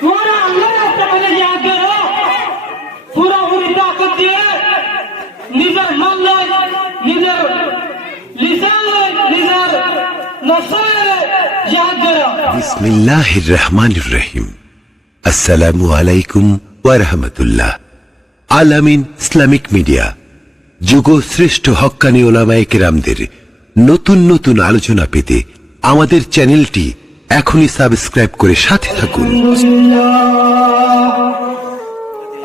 तुम्हारा अल्लाह रास्ते में जिहाद करो पूरा पूरी ताकत दिए निजर माल निजर लिसान निजर नफस जिहाद करो बिस्मिल्लाहिर रहमानिर रहीम अस्सलामु आलाइकुम ওয়া রাহমাতুল্লাহ আলামিন ইসলামিক মিডিয়া যুগ শ্রেষ্ঠ হক্কানি উলামায়ে কেরামদের নতুন নতুন আলোচনা পেতে আমাদের চ্যানেলটি এখনই সাবস্ক্রাইব করে সাথে থাকুন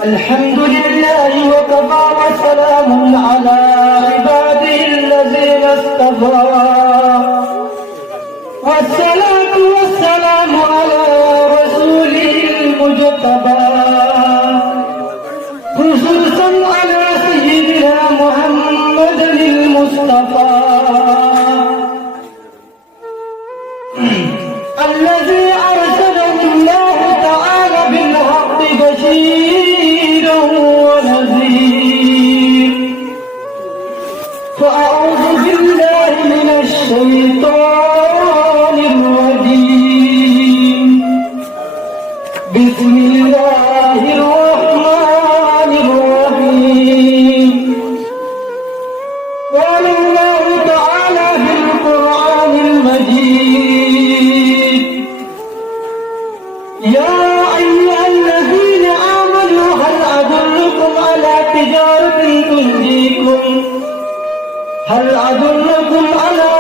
আলহামদুলিল্লাহ ওয়া কাফা ওয়া সালামুন আলা ইবাদিল্লাযিনা ইসতাফা والصلاة والسلام على رسوله المجتبى خصوصا على سيدنا محمد المصطفى الذي أرسله الله تعالى بالحق بشيرا ونذيرا فأعوذ بالله من الشيطان الرجيم بسم الله الرحمن الرحيم قال الله تعالى في القرآن المجيد يا أيها الذين آمنوا هل أدلكم على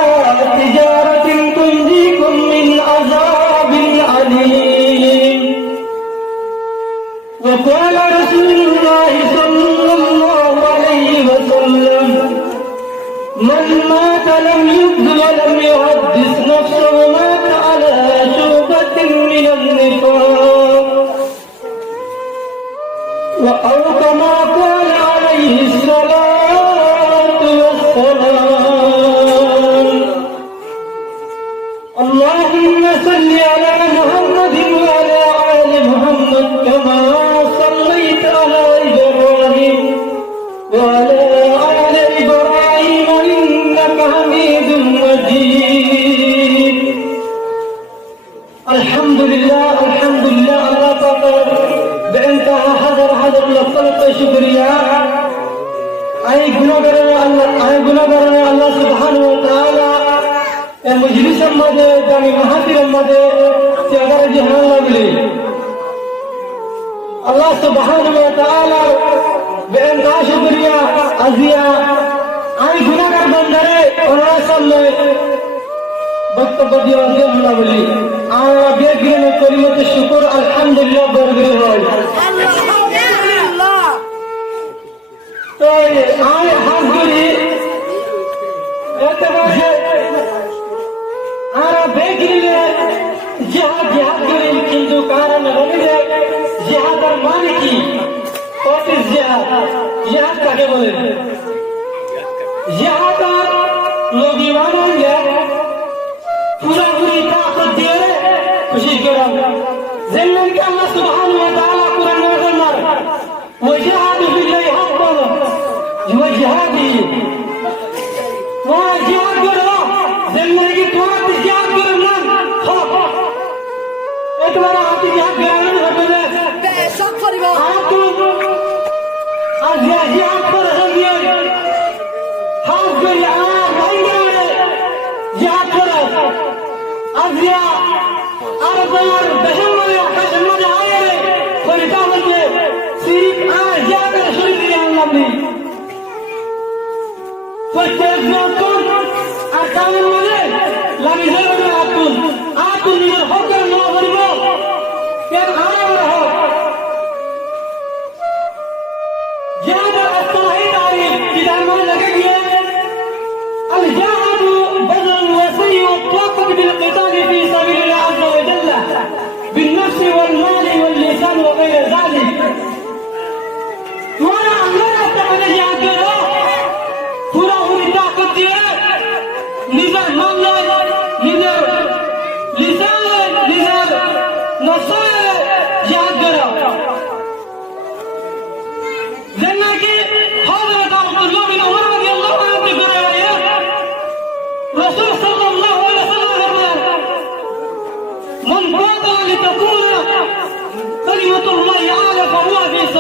تجارة تنجيكم من عذاب أليم وقال رسول الله صلى الله عليه وسلم من مات لم يبد ولم يحدث نفسه ومات على شعبة من النفاق أو كما قال عليه الصلاة والسلام اللهم صل على محمد وعلى آل محمد كما صليت على إبراهيم وعلى آل إبراهيم إنك حميد مجيد الحمد لله الله تعالى بإنتهى حضر لفظ شكريا أي गुनाहगारांना अल्लाह सुब्हानाहु व तआला या मजलिसांमध्ये आणि महाफिलांमध्ये त्याला जिहान लागले अल्लाह सुब्हानाहु व तआला बेअंतहा शुक्रिया अजिया आई गुनाहगार बंदारे ওনার সামনে বক্তব্য দিয়ে আল্লাহ বলি আমরা বেগিনে কলিমতে শুকর আলহামদুলিল্লাহ বলবে হয় তো আয় হাজরি এতবারে আর বেগিনে জিহাদ করেন কিন্তু কারণ রবিরে জিহাদের মানে কি কত জিহাদ কাকে বলে জিহাদ লোগি মানেंगे पूरी ताकत दिए खुशी करो जिम्मन के अल्लाह सुब्हानहु व तआला कुरान में फरमार वजहादु बिल्लाहि हक़्क़न वजहादी वो जिहाद करो जिम्मन की तौर जिहाद करो ना हो तुम्हारा हाथ जिहाद करने होते हैं सब परिवार आप आज जिहाद कर रहे हैं हाथ को यहाँ भाईया जिहाद करो अजिया अरबार बहमले हजमले आए फरिदावले सिर्फ आज ज्यादा शुक्रिया अल्लाह ने फतेहपुर अकाउंट में लगी है आपको नियर होकर ना बनो फिर आराम रहो ज्यादा असलाही तारीफ किताब में लगेगी الجهاد بذل الوصي والطاقة بالقتال في سبيل الله عز وجل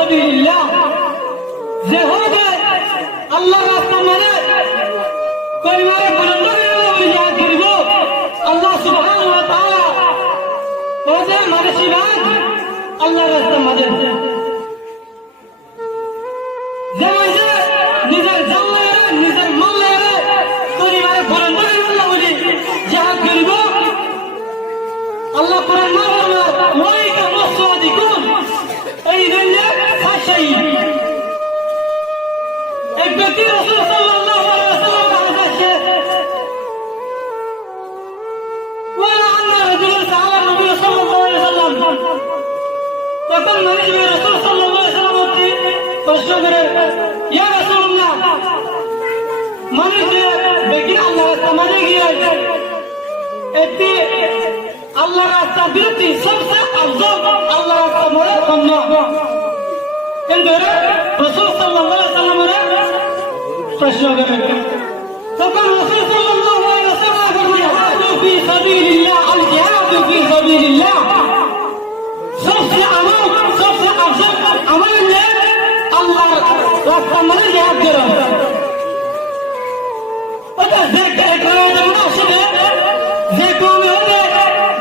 সাবিলিল্লাহ যে হবে আল্লাহর রাস্তা মানে পরিবারে বুলন্দ জিহাদ করব আল্লাহ সুবহানাহু ওয়া তাআলা ওদের মানুষিবাদ আল্লাহর রাস্তা মানে যে নিজের জানলারে নিজের মাল্লারে পরিবারে বুলন্দ আল্লাহ বলি জিহাদ করব আল্লাহ কোরআন মারনা ওয়াইকা মুসাদিকুন এই দুনিয়া ফাশাই এক ব্যক্তি রাসূল সাল্লাল্লাহু আলাইহি ওয়াসাল্লাম কাছে ওয়ালা আন্না রাজুল সাআলা নবী সাল্লাল্লাহু আলাইহি ওয়াসাল্লাম তখন নবী রাসূল সাল্লাল্লাহু আলাইহি ওয়াসাল্লামকে প্রশ্ন করে ইয়া রাসূলুল্লাহ মানুষ ব্যক্তি আল্লাহর সমাজে গিয়ে একটি আল্লাহর রাস্তা বিরতি সবচেয়ে আফজল আল্লাহর রাস্তা মরে কন্য কিন্তু রাসূল সাল্লাল্লাহু আলাইহি ওয়াসাল্লামের প্রশ্ন করে তখন রাসূল সাল্লাল্লাহু আলাইহি ওয়াসাল্লাম জিহাদু ফি সাবিলিল্লাহ আল জিহাদু ফি সাবিলিল্লাহ সবচেয়ে আফজল আমল আল্লাহর রাস্তা মরে জিহাদ করা ওটা যে একরামে মুনাসিবে যে কওমে হবে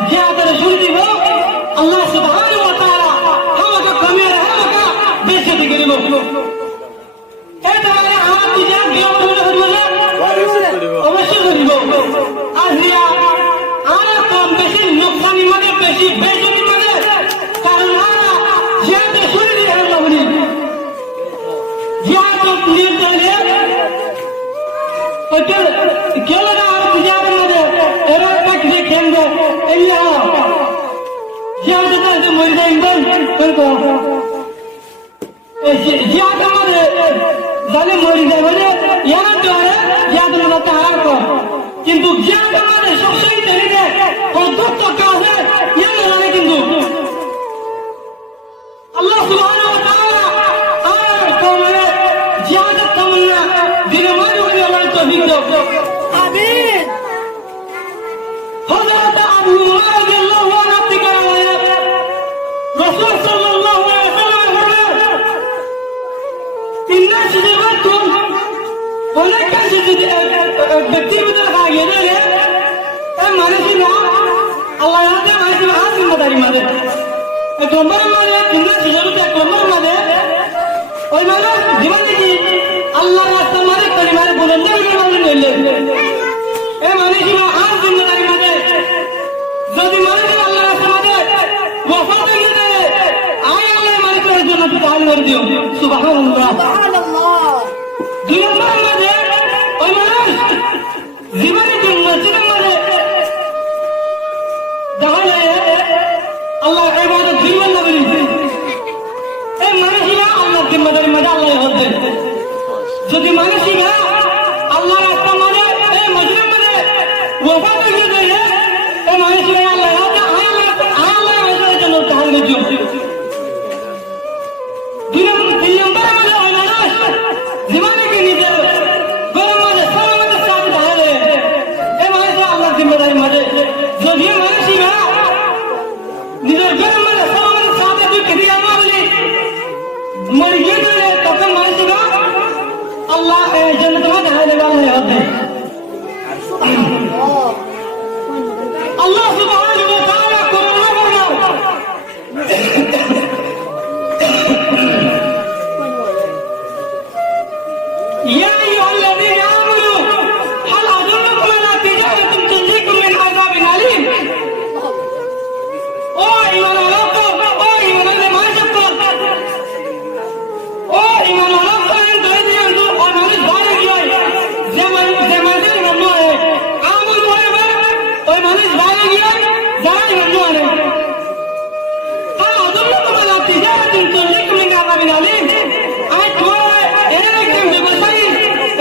জিহাদের শুরু দিব আল্লাহ সুবহানাহু ওয়া তাআলা আমাকে কমিয়ে আমাকে বেঁচে দিব এটা মানে আমার জিহাদ জিহাদ অবশ্যই করিব আজিয়া আর কম বেশি নুকসানি মানে বেশি বেশি মানে কারণ আমরা জিহাদ শুরু দিব আল্লাহ বলি জিহাদ নিয়ন্ত্রণ ওটা কেউ না আর জিহাদের মধ্যে এরা যে কেন্দ্র এলিয়া জিহাদের যে মরে যায় কিন্তু এই জিহাদের মধ্যে জানে মরে যায় বলে ইয়ানা তো আরে জিহাদের মধ্যে হারার কর কিন্তু জিহাদের মধ্যে সবসময় দেরি দেয় অন্তত কাজ ইয়ানা লাগে কিন্তু আল্লাহ সুবহানাহু ওয়া তাআলা আর কওমে জিহাদের তামান্না দিনে মানে বলে আল্লাহ তৌফিক দাও আমিন হযরত আবু হুরায়রা রাদিয়াল্লাহু আনহু থেকে রওয়ায়াত রাসূল সাল্লাল্লাহু আলাইহি ওয়াসাল্লাম বলেন তিনটা জীবন তো অনেক কাছে যদি ব্যক্তিগত কাজে গেলে এই মানুষই না আল্লাহ ইয়াতে মানুষের হাত জিম্মেদারি মানে এক নম্বর মানে তিনটা জীবন এক নম্বর মানে ওই মানুষ জীবন থেকে আল্লাহর রাস্তা মানে পরিবারে বুলন্দ মানে নিলে এই মানুষই না হাত জিম্মেদারি মানে যদি মানুষের আল্লাহর রাস্তা মানে ওয়াফা দিয়ে দেয় আয় আল্লাহ মানুষের জন্য তো দান করে দিও সুবহানাল্লাহ দুই নম্বর মানে ওই মানুষ জীবনে কোন মসজিদের মানে দেখা যায় আল্লাহ ইবাদত জীবন না বলি এই মানুষরা আল্লাহ জিম্মেদারি মানে আল্লাহ হচ্ছে যদি মানুষরা আল্লাহ রাস্তা মানে এই মসজিদ মানে ওয়াফা দিয়ে দেয় এই মানুষরা আল্লাহ আল্লাহ মানুষের জন্য দান করে দিও তিন নম্বর মানে ওই মানুষ জীবনে কি নিজের গরম মানে সমাজের সাথে ধারে এই মানুষরা আল্লাহ জিম্মেদারি মানে যদি মানুষরা নিজের গরম মানে সমাজের সাথে দুঃখ দিয়ে না বলি মরে গিয়ে তখন মানুষরা আল্লাহ জন্নত में ধারে वाले होते আল্লাহ সুবহানাহু ওয়া তাআলা কোরআনে বলেন يا أيها الذين آمنوا هل أدلكم على تجارة تنجيكم من عذاب أليم ও ঈমান আনয়ন ও ঈমানের মানসিকতা ও ঈমান আনয়ন করে দিয়ে ও মানুষ ভালো গিয়ে যে মানুষের নাম আমল করে ওই মানুষ ভালো গিয়ে যারা নাম আনে হ্যাঁ أدلكم على تجارة تنجيكم من عذاب أليم আমি তোমার এরকম ব্যবসায়ী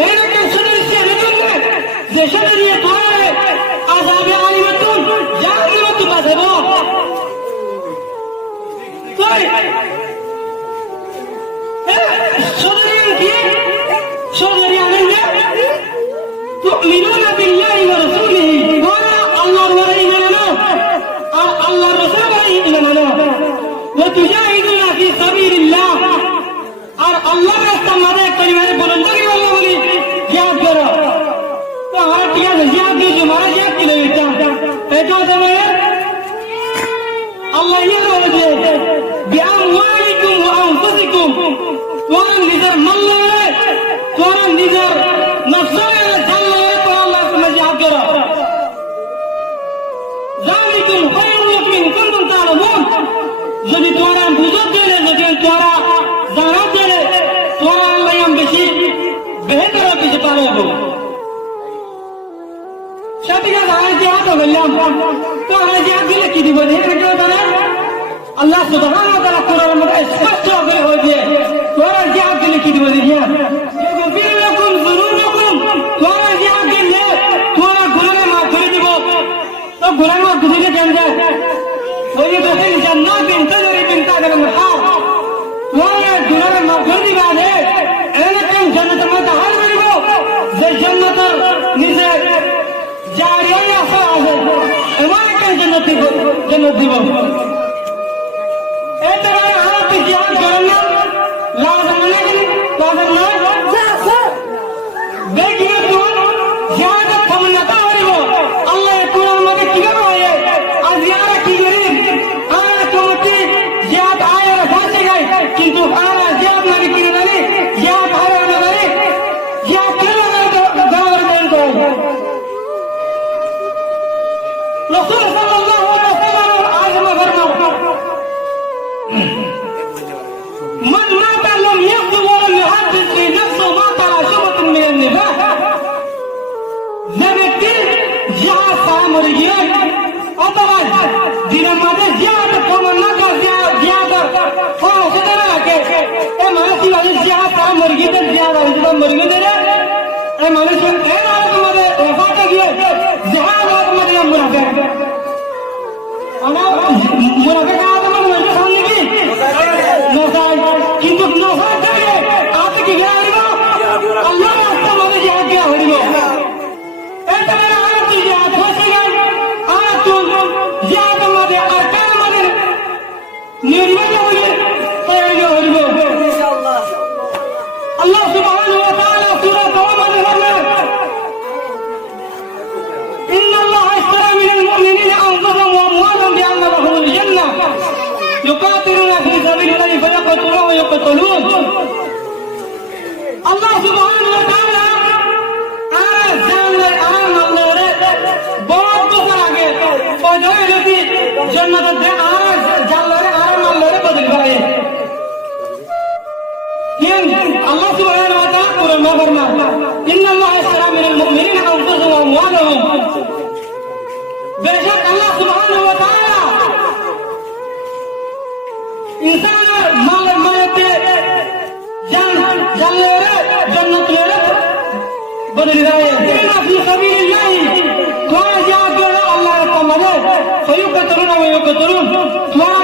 এরকম সদস্য নেবেন যে সাথে নিয়ে তোমার আযাবে আলিমাতুন জাহান্নামে তো বাঁচাবো তাই সদরিয়ান কি সদরিয়ান তুমিনুনা বিল্লাহি ওয়া রাসূলিহি ওয়া আল্লাহর ওয়া ঈমানানা আর আল্লাহর রাসূলের ঈমানানা ওয়া তুজাহিদুনা ফি সাবিলিল্লাহ আর আল্লাহর রাস্তার মাঝে পরিবারে বলুন তো কি বলবো বলি জিহাদ করো তো আমার ঠিক আছে জিহাদ দিয়েছি মারা জিহাদ কি লেগে এই তো তোমার আল্লাহ ইয়ে বলেছে বিআমওয়ালিকুম ওয়া আনফুসিকুম তোমরা নিজের মাল তোমরা নিজের নফসের জানলে তো আল্লাহর সামনে জিহাদ করো যালিকুম খায়রুল লাকুম ইন কুনতুম তা'লামুন যদি তোমরা বুঝো দিলে যদি তোমরা জানো দিলে তোমরা আল্লাহ বেশি বেহতর কিছু পারো সাথীরা আমার জিহাদ বললাম তো আমার জিহাদ দিলে কি দিব দেখে কেউ তারা আল্লাহ সুবহানাহু ওয়া তাআলা কোরআনের মধ্যে স্পষ্ট করে হয়েছে তোমরা জিহাদ দিলে কি দিব দেখিয়া বিরকুম যুনুবকুম তোমরা জিহাদ দিলে তোমরা গুনাহ মাফ করে দিব তো গুনাহ মাফ করে দেন যায় ওই দেখেন জান্নাতিন তাজরি মিন তাহতিহা আল-আনহার তোমরা গুনাহ মাফ করে দিবা রে এরকম জান্নাতের মধ্যে হাল দিব যে জান্নাতের নিচে জারিয়াই আছে এমন একটা জান্নাত দিব এটা আপনি জিহাদ করেন না লাজম নাকি লাজম নয় দেখিয়ে তো জিহাদ থামনা পারিব আল্লাহ কোরআন মধ্যে কিভাবে হয় আর জিহাদ কি করি আর তোমাকে জিহাদ আয়ার ফাঁসে যায় কিন্তু আর জিহাদ নাকি কি জানি জিহাদ আয়ার নাকি জিহাদ কেন গভর্নমেন্ট করে রাসূল সাল্লাল্লাহু আলাইহি ওয়াসাল্লাম আজম ফরমান من مات لم يكتب ولم يحدث في نفسه مات على شبهة من النفاق যে ব্যক্তি জিহাদ ছাড়া মরে গিয়ে অথবা দিনের মাঝে জিহাদ কমন না করে জিহাদ সেটা না রাখে এই মানুষ কি ভাবে জিহাদ ছাড়া মরে গিয়ে জিহাদ মরে গিয়ে এই মানুষ এর আগে মধ্যে রেফাতে গিয়ে জিহাদ মধ্যে মুনাফিক মুনাফিক আদম মধ্যে সামনে কি নসাই কিন্তু নসাই থেকে আপনি কি গিয়ে আল্লাহ রাস্তার মধ্যে জিহাদ গিয়ে হইব এটা মেরা আয়াত জিহাদ হচ্ছে আয়াত জিহাদের মধ্যে আর কার মধ্যে নির্বাচন হইবে তৈরি হইব ইনশাআল্লাহ আল্লাহ সুবহানাহু ওয়া তাআলা সূরা তাওবা মধ্যে বলেন ইন্নাল্লাহা ইশতারা মিনাল মুমিনিনা আনফুসাহুম ওয়া আমওয়ালাহুম বিআন্না লাহুমুল জান্নাহ ইউকাতিলুনা ফি সাবিলিল্লাহি ফায়াকতুলুনা ওয়া ইয়াকতুলুন আল্লাহ সুবহানাহু ওয়া তাআলা আর জানলে আর মানলে বহুত বছর আগে ওই যদি জান্নাতে আর জানলে আর মানলে বদল করে আল্লাহ সুবহানাহু ওয়া তাআলা কোরআন ফরমান ইন্নাল্লাহা ইশতারা মিনাল মুমিনিনা আনফুসাহুম ওয়া আমওয়ালাহুম বেশক আল্লাহ সুবহানাহু ওয়া তাআলা ইনসানের মালের মায়াতে জানলে জান্নাত লে বদল যায় ফি সাবিলিল্লাহি তোমরা জিহাদ করো আল্লাহর রাস্তায় ফায়াকতুলুনা ওয়া ইয়াকতুলুন তোমরা